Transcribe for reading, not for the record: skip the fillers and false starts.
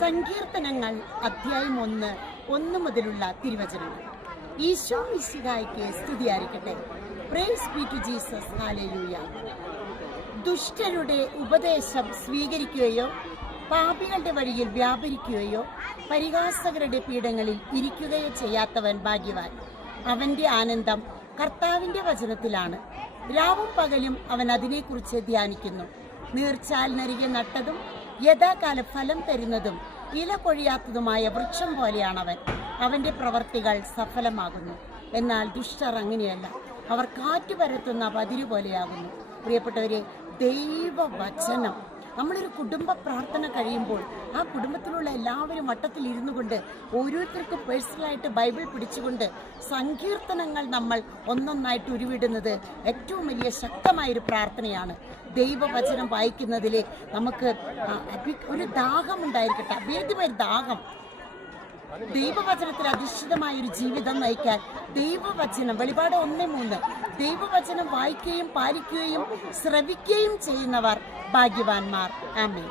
സങ്കീർത്തനങ്ങൾ അധ്യായം 1 മുതലുള്ള തിരുവചനങ്ങൾ. ഈശോ മിശിഹായ്ക്ക് സ്തുതിയായിരിക്കട്ടെ. Praise be to Jesus. Hallelujah. ദുഷ്ടരുടെ ഉപദേശം സ്വീകരിക്കുകയോ പാപികളുടെ വഴിയിൽ വ്യാപരിക്കുകയോ പരിഹാസകരുടെ പീഠങ്ങളിൽ ഇരിക്കുകയോ ചെയ്യാത്തവൻ ഭാഗ്യവാൻ. അവന്റെ ആനന്ദം കർത്താവിന്റെ വചനത്തിലാണ്. രാവും പകലും അവൻ അതിനെക്കുറിച്ച് ധ്യാനിക്കുന്നു. നീർച്ചാലിനരികെ നട്ടതും യഥാകാല ഫലം തരുന്നതും ഇല കൊഴിയാത്തതുമായ വൃക്ഷം പോലെയാണവൻ. അവന്റെ പ്രവർത്തികൾ സഫലമാകുന്നു. എന്നാൽ ദുഷ്ടർ അങ്ങനെയല്ല, അവർ കാറ്റ് പരത്തുന്ന പതിരു പോലെയാകുന്നു. പ്രിയപ്പെട്ടവരെ, ദൈവവചനം, നമ്മളൊരു കുടുംബ പ്രാർത്ഥന കഴിയുമ്പോൾ ആ കുടുംബത്തിലുള്ള എല്ലാവരും വട്ടത്തിൽ ഇരുന്നു കൊണ്ട് ഓരോരുത്തർക്കും പേഴ്സണലായിട്ട് ബൈബിൾ പിടിച്ചുകൊണ്ട് സങ്കീർത്തനങ്ങൾ നമ്മൾ ഒന്നൊന്നായിട്ട് ഉരുവിടുന്നത് ഏറ്റവും വലിയ ശക്തമായൊരു പ്രാർത്ഥനയാണ്. ദൈവവചനം വായിക്കുന്നതിൽ നമുക്ക് ഒരു ദാഹം ഉണ്ടായിരിക്കട്ടെ, അഭേദ്യമായ ദാഹം. ദൈവവചനത്തിൽ അധിഷ്ഠിതമായൊരു ജീവിതം നയിക്കാൻ ദൈവവചനം, വെളിപാട് 1:3, ദൈവവചനം വായിക്കുകയും പാലിക്കുകയും ശ്രവിക്കുകയും ചെയ്യുന്നവർ ഭാഗ്യവാന്മാർ. ആമേൻ.